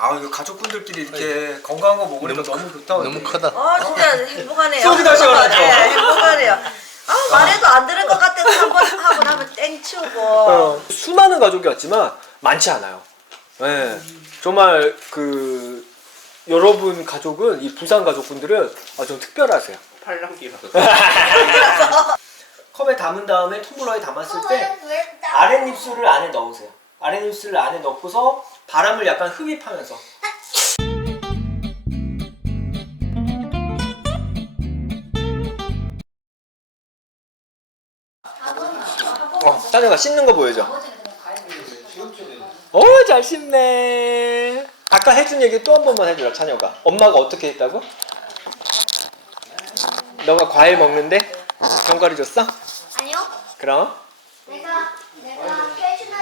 아 이거 가족분들끼리 이렇게 건강한 거 먹으니까 너무 좋다. 너무 크다. 진짜 행복하네요. 속이 다 시원하죠? 네, 행복하네요. 말해도 안 들을 것 같아서 한번 하고 나면 땡치우고. 수많은 가족이 왔지만 많지 않아요. 네. 정말 그 여러분 가족은 이 부산 가족분들은 좀 특별하세요. 팔랑귀가. 컵에 담은 다음에 텀블러에 담았을 때 아랫입술을 안에 넣으세요. 아랫입술을 안에 넣고서 바람을 약간 흡입하면서. 찬혁아 씻는 거 보여줘. 잘 씻네. 아까 해준 얘기 또 한 번만 해주라 찬혁아. 엄마가 어떻게 했다고? 너가 과일 먹는데 견과류 줬어? 아니요. 그럼? 내가 캐슈넛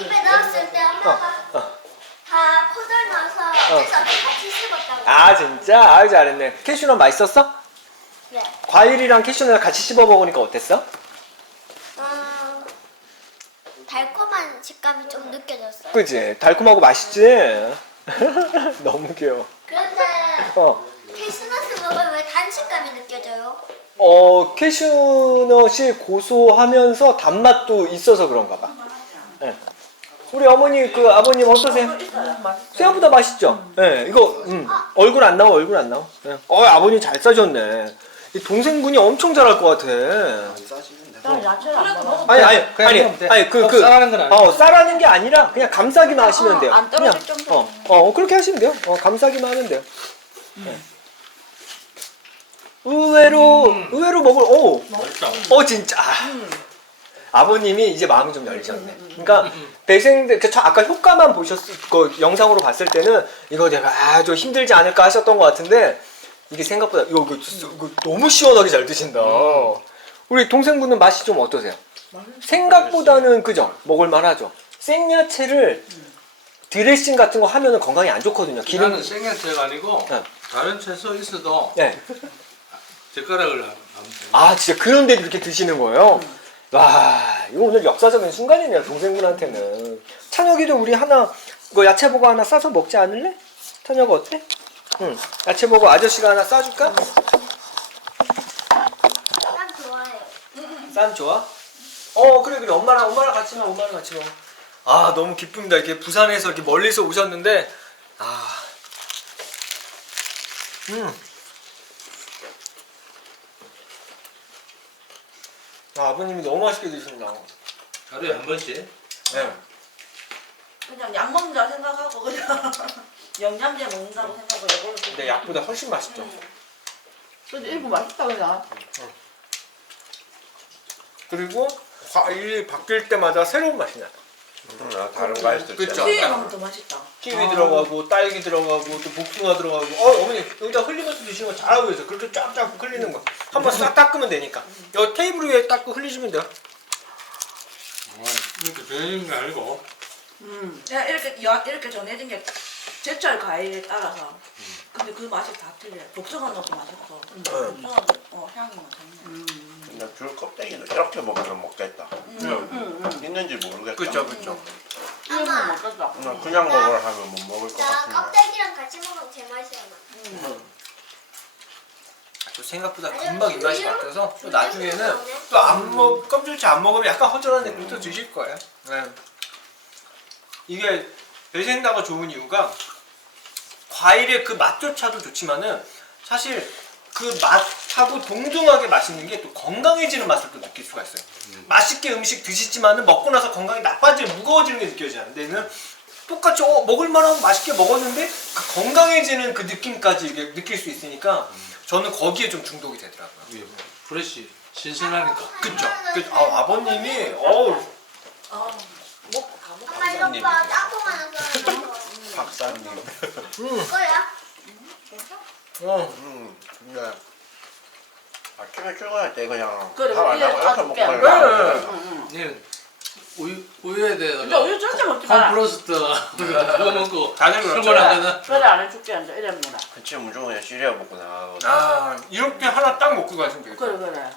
입에 넣었을 때 엄마가 다 포도를 넣어서 어쩔 수 없이 같이 씹었다고. 아 진짜? 아유 잘했네. 캐슈넛 맛있었어? 네. 과일이랑 캐슈넛 같이 씹어 먹으니까 어땠어? 달콤한 식감이 좀 느껴졌어요. 그치? 달콤하고 맛있지? 너무 귀여워. 그런데 캐슈넛을 먹으면 왜 단 식감이 느껴져요? 캐슈넛이 고소하면서 단맛도 있어서 그런가 봐. 네. 우리 어머니 아버님 어떠세요? 생각보다 맛있죠? 네, 이거 얼굴 안 나와 얼굴 안 나와. 네. 아버님 잘 싸셨네. 이 동생분이 엄청 잘할 것 같아. 난 야채를 안 먹어. 아니 싸라는 건 아니야. 싸라는 게 아니라 그냥 감싸기만 하시면 돼요. 안 떨어질 그냥, 정도. 그렇게 하시면 돼요. 감싸기만 하면 돼요. 네. 의외로 먹을 진짜 아버님이 이제 마음이 좀 열리셨네. 그러니까 배생들 아까 효과만 보셨을 거 영상으로 봤을 때는 이거 내가 좀 힘들지 않을까 하셨던 것 같은데 이게 생각보다 이거 너무 시원하게 잘 드신다. 우리 동생분은 맛이 좀 어떠세요? 생각보다는 그죠? 먹을만하죠. 생야채를 드레싱 같은 거 하면은 건강에 안 좋거든요. 나는 생야채가 아니고 네. 다른 채소 있어도 네. 젓가락을 안 아 진짜 그런데 그렇게 드시는 거예요? 와 이거 오늘 역사적인 순간이네요 동생분한테는. 찬혁이도 우리 하나 이거 야채버거 하나 싸서 먹지 않을래? 찬혁아 어때? 응 야채버거 아저씨가 하나 싸줄까? 난 좋아해요. 쌈 좋아? 그래 엄마랑 같이 먹어. 너무 기쁩니다. 이렇게 부산에서 이렇게 멀리서 오셨는데 아버님이 너무 맛있게 드신다. 하루에 한 번씩. 네. 그냥 약 먹는다 생각하고 그냥 영양제 먹는다고 생각하고 이걸로. 근데 약보다 훨씬 맛있죠. 근데 이거 맛있다 그냥. 그리고 과일이 바뀔 때마다 새로운 맛이 나요. 다른 거 있을 그쵸? 키위 넣으면 더 맛있다. 키위 들어가고 딸기 들어가고 또 복숭아 들어가고 어머니 여기다 흘리면서 드시는 거 잘하고 있어요. 그렇게 쫙쫙 흘리는 거 한번 싹 닦으면 되니까 여기 테이블 위에 닦고 흘리시면 돼요. 이렇게 되는 게 아니고. 그냥 이렇게 정해진 게 제철 과일에 따라서. 근데 그 맛이 다 틀려요. 복숭아 넣어도 맛있고, 복숭아 향이 막 좋네. 근데 귤 껍데기는 이렇게 먹으면 먹겠다. 있는지 모르겠다. 그쵸. 엄마, 그냥 먹으라 하면 못 먹을 것 나 같은데. 껍데기랑 같이 먹으면 제맛이야 나. 또 생각보다 금방 입맛이 바뀌어서 또 나중에는 또 껍질째 안 먹으면 약간 허전한 느낌도 드실 거예요. 네. 이게 배생다가 좋은 이유가 과일의 그 맛조차도 좋지만은 사실 그 맛하고 동등하게 맛있는 게 또 건강해지는 맛을 또 느낄 수가 있어요. 맛있게 음식 드시지만은 먹고 나서 건강이 나빠지는 무거워지는 게 느껴지는데 얘는 똑같이 먹을만하고 맛있게 먹었는데 그 건강해지는 그 느낌까지 이게 느낄 수 있으니까 저는 거기에 좀 중독이 되더라고요. 프레시 신선하니까. 그쵸? 아버님이 엄마 이런 거 땅콩 하나 썰어. 박사님. 이거야? 근데 아침에 출근할 때 그냥 그래, 밥 안 우유에 하고 이렇게 따줄게. 먹고 가려고. 얘는 우유에 근데 대해서 우유 절대 먹지 마라. 컴프로스트 그거 먹고 다들 그렇죠. 출근하거든. 그래 안 해줄게 앉아 이래 먹나. 그치 무조건 그냥 시리얼 먹고 나가거든. 이렇게 하나 딱 먹고 가시면 되겠다. 그래.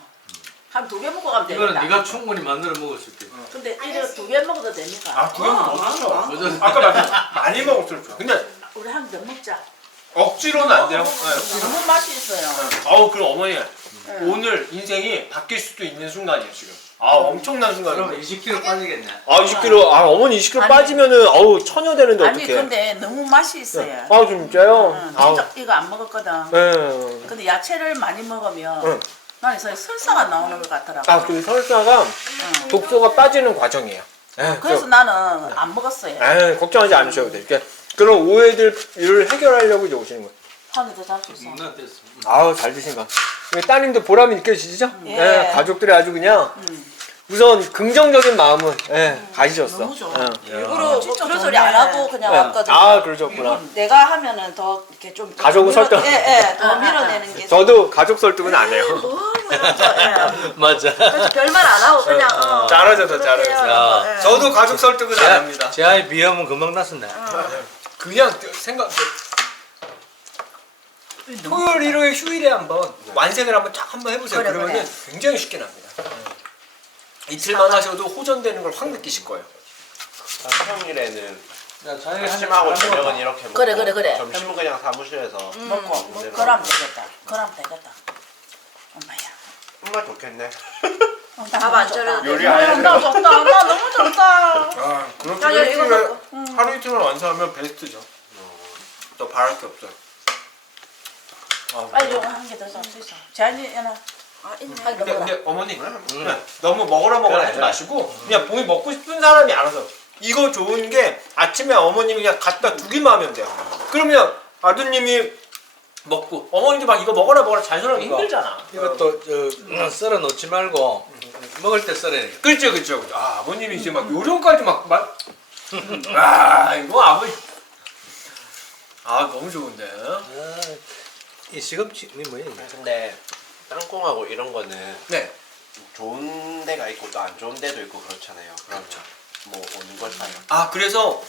한 2개 먹고 가면 되겠다. 이거는 네가 충분히 만들어 먹을 수 있게. 근데 이거 2개 먹어도 됩니까? 2개 먹으면 너무 좋죠. 도전. 아까 많이 먹었을 거야. 근데 한 몇 먹자. 억지로는 안 돼요. 네. 너무 맛이 있어요. 아우 그럼 어머니 오늘 인생이 바뀔 수도 있는 순간이에요 지금. 아 엄청난 순간이에요. 그럼 20kg 빠지겠네. 아 20kg 아 어머니 20kg 아니. 빠지면은 아우 처녀 되는데 아니 어떡해. 근데 너무 맛이 있어요. 아 진짜요? 응, 아우. 진짜 이거 안 먹었거든. 네. 근데 야채를 많이 먹으면 응. 난 이제 설사가 나오는 것 같더라고. 아그 설사가 독소가 빠지는 과정이에요. 네, 그래서 나는 안 먹었어요. 아 걱정하지 않으셔도 돼요. 그러니까 그런 오해들을 해결하려고 이제 오시는 거예요. 한 개 더 잡수 있어. 나 됐어. 아우 잘 드신가. 따님도 보람이 느껴지시죠? 예. 네, 가족들이 아주 그냥 우선 긍정적인 마음은 가지셨어. 너무 좋아. 일부러 진짜 그런 좋네. 소리 안 하고 그냥 왔거든. 아 그러셨구나. 내가 하면은 더 이렇게 좀 가족을 설득. 더 밀어내는 게. 저도 가족 설득은 안 해요. 맞아. 그래서 별말 안 하고 그냥 잘하셨어, 그렇게 잘하셨어. 하는 거. 예. 저도 가족 설득은 안 합니다. 제 아이 비하면 금방 났었네. 그냥 생각. 토요일, 일요일, 휴일에 한번 완생을 한번 해보세요. 그래, 그러면은 그래. 굉장히 쉽게 납니다. 이틀만 하셔도 호전되는 걸 확 느끼실 거예요. 평일에는 야, 자기 아침하고 저녁은 이렇게 먹고 그래. 점심은 그냥 사무실에서 먹고 그대로. 그럼 되겠다. 엄마야. 정말 좋겠네. 밥안 차려도 요리 돼. 안 해도 나 좋다. 나 너무 좋다. 아, 그렇게 야, 이거 먹고. 하루 이틀만 완성하면 베스트죠. 더 바랄 게 없어요. 빨리 이거 한 개 더 잡수 있어. 재한이 하나. 아, 있네. 근데 어머니 그냥 너무 먹으라 하지 마시고 그냥 본인 먹고 싶은 사람이 알아서 이거 좋은 게 아침에 어머님이 그냥 갖다 두기만 하면 돼요. 그러면 아드님이 먹고 어머니도 막 이거 먹어라 잔소리하기 힘들잖아. 이것도 썰어 놓지 말고 먹을 때 썰어야 돼. 그렇죠. 아 아버님이 이제 막 요령까지 아 이거 아버지 아 너무 좋은데. 이 시금치 이 뭐야 이게? 근데 땅콩하고 이런 거는 네. 좋은 데가 있고 또 안 좋은 데도 있고 그렇잖아요. 그럼 뭐 어느 걸 사요? 아 그래서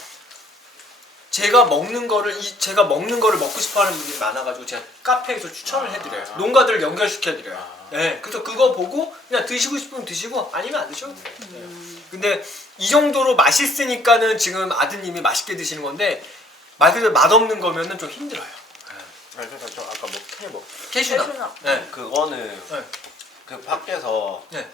제가 먹는 거를 먹고 싶어하는 분들이 많아가지고 제가 카페에서 추천을 해드려요. 농가들을 연결시켜드려요. 네, 그래서 그거 보고 그냥 드시고 싶으면 드시고 아니면 안 드셔도 돼요. 근데 이 정도로 맛있으니까는 지금 아드님이 맛있게 드시는 건데 맛없는 거면은 좀 힘들어요. 아니 그래서 저 아까 뭐 캐슈넛. 네. 그거는 네. 그 밖에서 네.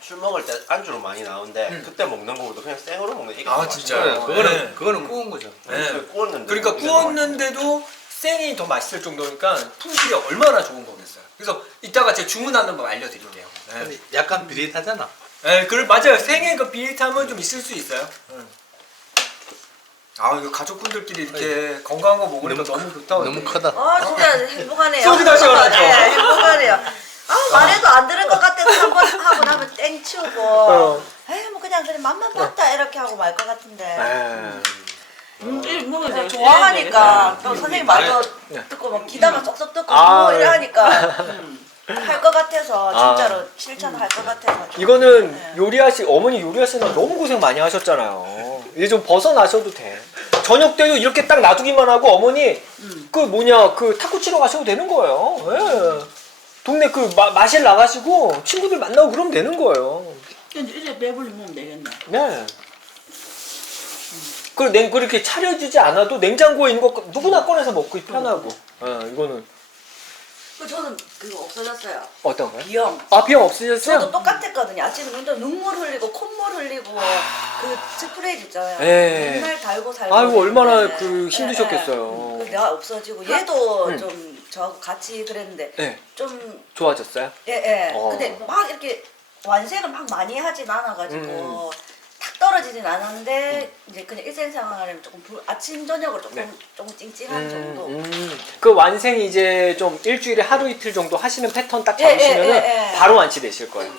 술 먹을 때 안주로 많이 나오는데 그때 먹는 거보다 그냥 생으로 먹는 게 아, 더 진짜요? 맛있어요. 그거는 구운 거죠. 네. 구웠는데 그러니까 구웠는데도 생이 더 맛있을 정도니까 품질이 얼마나 좋은 거겠어요. 그래서 이따가 제가 주문하는 법 알려드릴게요. 네. 근데 약간 비릿하잖아. 네, 맞아요. 생의 그 비릿함은 좀 있을 수 있어요. 아, 이거 가족분들끼리 이렇게 건강한 거 먹으니까 너무 좋다. 너무 크다. 진짜 행복하네요. 속이 다 시원하죠? 네, 행복하네요. 말해도 안 들을 것 같아서 한번 하고 나면 땡 치우고 에이 뭐 그냥 맛만 봤다 이렇게 하고 말 것 같은데 그냥 좋아하니까 또 선생님 말도 듣고 막 기다가 쏙쏙 듣고 뭐 이래 하니까 할 것 같아서 진짜로 실천할 것 같아서 이거는 어머니 요리하시느라 너무 고생 많이 하셨잖아요. 이제 좀 벗어나셔도 돼. 저녁 때도 이렇게 딱 놔두기만 하고 어머니 그 탁구 치러 가셔도 되는 거예요. 예. 동네 마실 나가시고 친구들 만나고 그러면 되는 거예요. 근데 이제 배불리면 되겠네. 네. 그렇게 차려주지 않아도 냉장고에 있는 거 누구나 꺼내서 먹고 편하고. 이거는 저는 그거 없어졌어요. 어떤 거요? 비염. 아 비염 없으셨어요? 저도 똑같았거든요. 아침에 먼저 눈물 흘리고 콧물 흘리고 그 스프레이 있잖아요. 네. 맨날 달고 살고. 아이고 얼마나 그랬는데. 힘드셨겠어요. 그 내가 없어지고 얘도 좀 저하고 같이 그랬는데 네. 좀 좋아졌어요? 예. 어. 근데 막 이렇게 완색을 막 많이 하진 않아가지고 탁 떨어지진 않았는데 이제 그냥 일생생활에 조금 아침 저녁으로 조금 찡찡한 정도. 그 완생이 이제 좀 일주일에 하루 이틀 정도 하시는 패턴 딱 잡으시면은 예. 바로 완치되실 거예요.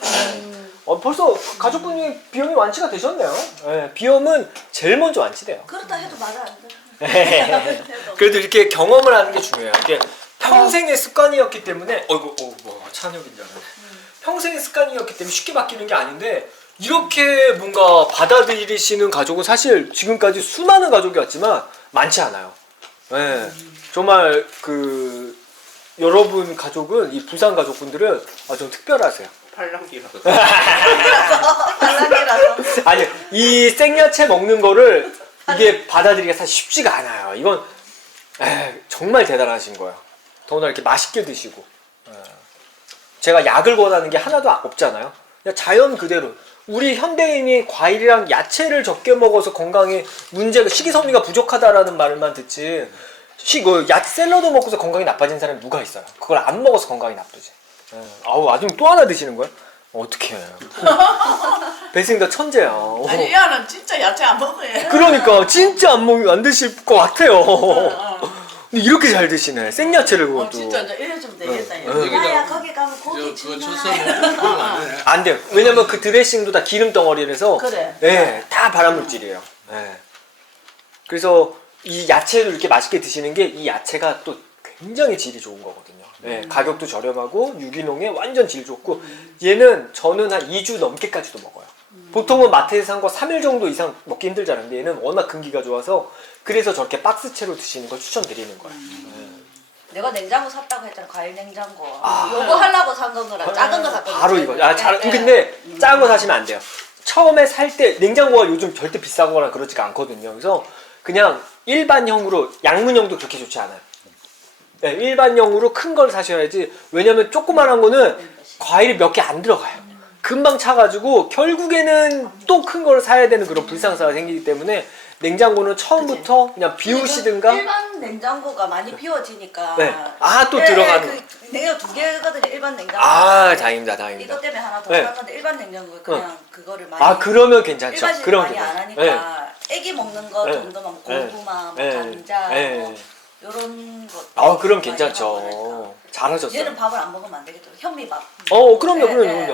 벌써 가족분이 비염이 완치가 되셨네요. 예, 비염은 제일 먼저 완치돼요. 그렇다 해도 말을 안 들어. 그래도 이렇게 경험을 하는 게 중요해요. 이게 평생의 습관이었기 때문에 찬혁인 줄 알았네. 평생의 습관이었기 때문에 쉽게 바뀌는 게 아닌데 이렇게 뭔가 받아들이시는 가족은 사실 지금까지 수많은 가족이 왔지만 많지 않아요. 네, 정말 여러분 가족은 이 부산 가족분들은 좀 특별하세요. 팔랑기라서 달랑이라서. 아니 이 생야채 먹는 거를 이게 받아들이기가 사실 쉽지가 않아요. 이건 정말 대단하신 거예요. 더구나 이렇게 맛있게 드시고. 제가 약을 권하는 게 하나도 없잖아요. 그냥 자연 그대로. 우리 현대인이 과일이랑 야채를 적게 먹어서 건강에 문제가 식이섬유가 부족하다라는 말만 듣지. 샐러드 먹고서 건강이 나빠진 사람이 누가 있어요? 그걸 안 먹어서 건강이 나쁘지. 아우 아주 또 하나 드시는 거야? 어떻게 해요? 배승다 천재야. 아니 이 아는 진짜 야채 안 먹어요. 그러니까 진짜 안 드실 것 같아요. 근데 이렇게 잘 드시네. 생야채를 그것도. 진짜 이제 이래주면 되겠다. 야야 거기 가면 고기 그거 주나. 쳤으면 안 돼요. 왜냐면 그 드레싱도 다 기름 덩어리라서 그래. 네, 다 발암물질이에요. 네. 그래서 이 야채를 이렇게 맛있게 드시는 게 이 야채가 또 굉장히 질이 좋은 거거든요. 네, 가격도 저렴하고 유기농에 완전 질 좋고 얘는 저는 한 2주 넘게까지도 먹어요. 보통은 마트에서 산 거 3일 정도 이상 먹기 힘들잖아요. 근데 얘는 워낙 근기가 좋아서 그래서 저렇게 박스채로 드시는 걸 추천드리는 거예요. 내가 냉장고 샀다고 했잖아. 과일 냉장고. 아. 요거 하려고 산 거라 작은 거 샀거든. 바로 이거. 네. 근데 작은 거 사시면 안 돼요. 처음에 살 때 냉장고가 요즘 절대 비싸거나 그러지가 않거든요. 그래서 그냥 일반형으로 양문형도 그렇게 좋지 않아요. 네, 일반형으로 큰 걸 사셔야지. 왜냐면 조그만한 거는 과일이 몇 개 안 들어가요. 금방 차가지고 결국에는 또 큰 걸 사야 되는 그런 불상사가 생기기 때문에 냉장고는 처음부터 그냥 비우시든가. 일반 냉장고가 많이 비워지니까. 네. 아, 또 네, 들어가는. 그 냉장고 2개거든요. 일반 냉장고. 아, 다행입니다, 다행입니다. 이것 때문에 하나 더 네. 샀는데 일반 냉장고에 그냥 그거를 많이. 아, 그러면 괜찮죠. 일반식 그럼 많이 안 괜찮아요. 네. 하니까 애기 먹는 거 네. 정도만 뭐 고구마, 뭐 네. 감자, 네. 뭐 요런 거. 아, 그럼 많이 괜찮죠. 하고 잘하셨어요. 얘는 밥을 안 먹으면 안 되겠죠. 현미밥. 그럼요, 네, 그럼요. 네.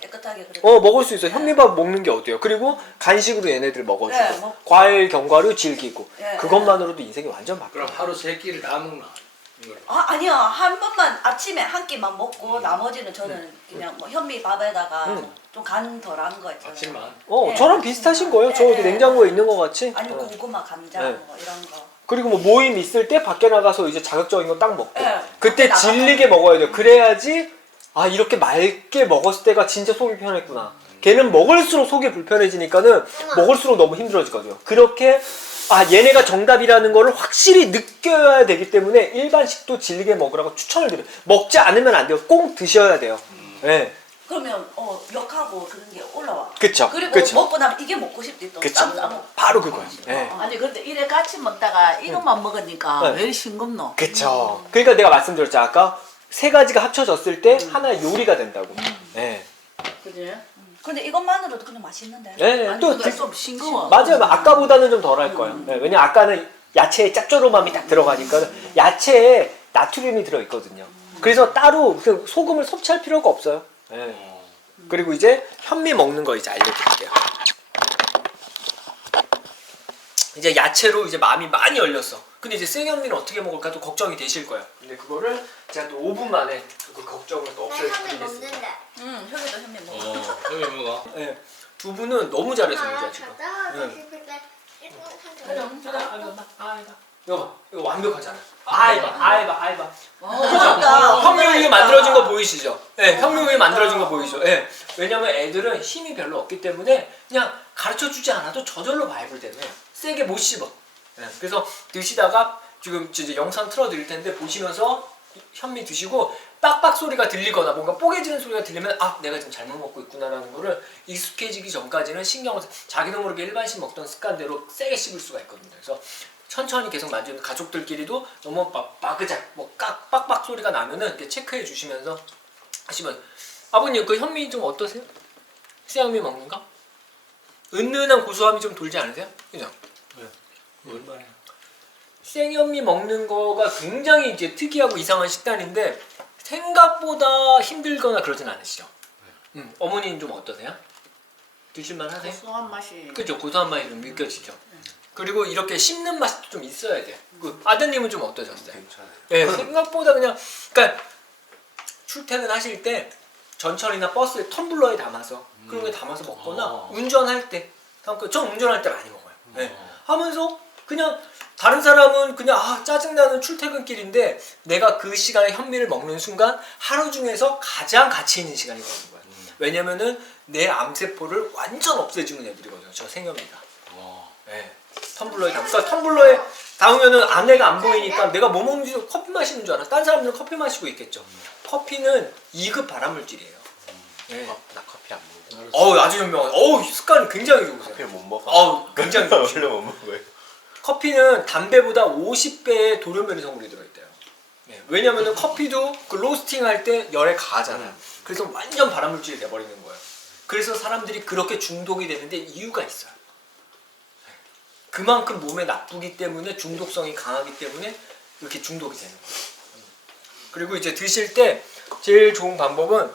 깨끗하게 그래. 먹을 수 있어요. 현미밥 먹는 게 어때요? 그리고 간식으로 얘네들 먹어주고 네, 먹고. 과일, 견과류 즐기고 네, 그것만으로도 인생이 완전 바뀌어요. 그럼 하루 3끼를 다 먹나? 이걸. 아니요. 한 번만 아침에 한 끼만 먹고 나머지는 저는 그냥 뭐 현미밥에다가 좀 간 덜한 거 있잖아요. 아침만. 네. 저랑 비슷하신 거예요. 저도 네. 냉장고에 있는 것 같이. 아니면 고구마, 감자 네. 뭐 이런 거. 그리고 뭐 모임 있을 때 밖에 나가서 이제 자극적인 거 딱 먹고 네. 그때 밖에 질리게 먹어야 돼요. 그래야지 이렇게 맑게 먹었을 때가 진짜 속이 편했구나. 걔는 먹을수록 속이 불편해지니까는 먹을수록 너무 힘들어지거든요. 그렇게 얘네가 정답이라는 거를 확실히 느껴야 되기 때문에 일반식도 질리게 먹으라고 추천을 드려요. 먹지 않으면 안 돼요. 꼭 드셔야 돼요. 네. 그러면 역하고 그런 게 올라와. 그쵸. 그리고 그쵸. 먹고 나면 이게 먹고 싶지 또. 그쵸. 싸먹. 바로 그거예요. 네. 아니 근데 이래 같이 먹다가 이것만 먹으니까 네. 왜 싱겁노? 그쵸. 그러니까 내가 말씀드렸죠. 아까 세 가지가 합쳐졌을 때 하나의 요리가 된다고. 네. 그지? 근데 이것만으로도 그냥 맛있는데. 네. 아니 또 근데 좀 싱거워. 맞아요. 아까보다는 좀 덜 할 거예요. 네, 왜냐면 아까는 야채의 짭조름함이 딱 들어가니까 야채에 나트륨이 들어있거든요. 그래서 따로 그 소금을 섭취할 필요가 없어요. 네. 그리고 이제 현미 먹는 거 이제 알려드릴게요. 이제 야채로 이제 마음이 많이 열렸어. 근데 이제 생현미는 어떻게 먹을까 또 걱정이 되실 거예요. 근데 그거를 제가 또 5분 만에 그 걱정을 또 나 현미 없애드리겠습니다. 먹는데. 혁이도 현미 먹어. 여기 뭐가? 네. 두 분은 너무 잘해서 문제야 지금. 갔다 네. 와서 싶을 때 이거 완벽하잖아. 아이봐. 그러니까. 현미우유 만들어진 거 보이시죠? 네, 현미우유 만들어진 거 보이죠? 네. 왜냐면 애들은 힘이 별로 없기 때문에 그냥 가르쳐 주지 않아도 저절로 바이블 되면 세게 못 씹어. 네. 그래서 드시다가 지금 이제 영상 틀어드릴 텐데 보시면서 현미 드시고 빡빡 소리가 들리거나 뭔가 뽀개지는 소리가 들리면 내가 지금 잘못 먹고 있구나라는 거를 익숙해지기 전까지는 신경을 자기도 모르게 일반식 먹던 습관대로 세게 씹을 수가 있거든요. 그래서 천천히 계속 만지는 가족들끼리도 너무 빠그작 빡빡 소리가 나면은 이렇게 체크해 주시면서 하시면 아버님 그 현미 좀 어떠세요? 생현미 먹는 거? 은은한 고소함이 좀 돌지 않으세요? 그죠? 얼마나? 생현미 먹는 거가 굉장히 이제 특이하고 이상한 식단인데 생각보다 힘들거나 그러진 않으시죠? 어머니는 좀 어떠세요? 드실만 하세요? 고소한 맛이. 그죠? 고소한 맛이 좀 느껴지죠? 그리고 이렇게 씹는 맛이 좀 있어야 돼. 그 아드님은 좀 어떠셨어요? 괜찮아요. 네, 생각보다 그러니까 출퇴근하실 때 전철이나 버스에 텀블러에 담아서 그런 거 담아서 먹거나 운전할 때, 전 운전할 때 많이 먹어요. 네. 하면서 그냥 다른 사람은 그냥 짜증나는 출퇴근길인데 내가 그 시간에 현미를 먹는 순간 하루 중에서 가장 가치 있는 시간이 되는 거예요. 왜냐면은 내 암세포를 완전 없애주는 애들이거든요. 저 생현미가. 네. 텀블러에 담. 그러니까 텀블러에 담으면은 안에가 안 보이니까 내가 뭐 먹는지 커피 마시는 줄 알아. 딴 사람들은 커피 마시고 있겠죠. 커피는 2급 발암물질이에요. 네. 나 커피 안 먹어. 아주 현명한. 습관이 굉장히 좋으세요. 커피 못 먹어. 굉장히 원래 좋으세요. 못 먹어요. 커피는 담배보다 50배의 돌연변이 성분이 들어있대요. 네. 왜냐면은 커피도 그 로스팅 할 때 열에 가하잖아요. 그래서 완전 발암물질이 돼버리는 거예요. 그래서 사람들이 그렇게 중독이 되는데 이유가 있어요. 그만큼 몸에 나쁘기 때문에 중독성이 강하기 때문에 이렇게 중독이 되는 거예요. 그리고 이제 드실 때 제일 좋은 방법은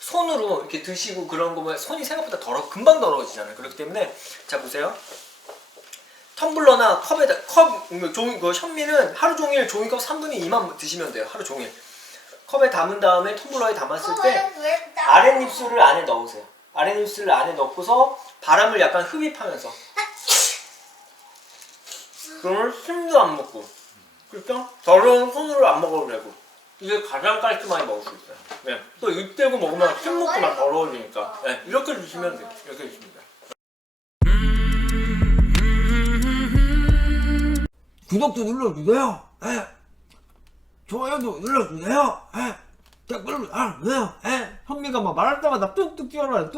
손으로 이렇게 드시고 그런 거면 손이 생각보다 금방 더러워지잖아요. 그렇기 때문에 자 보세요. 텀블러나 컵에다 현미는 하루 종일 종이컵 3분의 2만 드시면 돼요. 하루 종일. 컵에 담은 다음에 텀블러에 담았을 때 아랫입술을 안에 넣으세요. 아랫입술을 안에 넣고서 바람을 약간 흡입하면서 그러면 힘도 안 먹고 그렇죠? 더러운 손으로 안 먹어도 되고 이게 가장 깔끔하게 먹을 수 있어요. 네. 또 입 대고 먹으면 힘 먹고 막 더러워지니까 네. 이렇게 드시면 돼요. 이렇게 드시면 돼요. 구독도 눌러주세요. 좋아요도 눌러주세요. 댓글도 달아주세요. 현미가 막 말할 때마다 뚝뚝 뛰어라.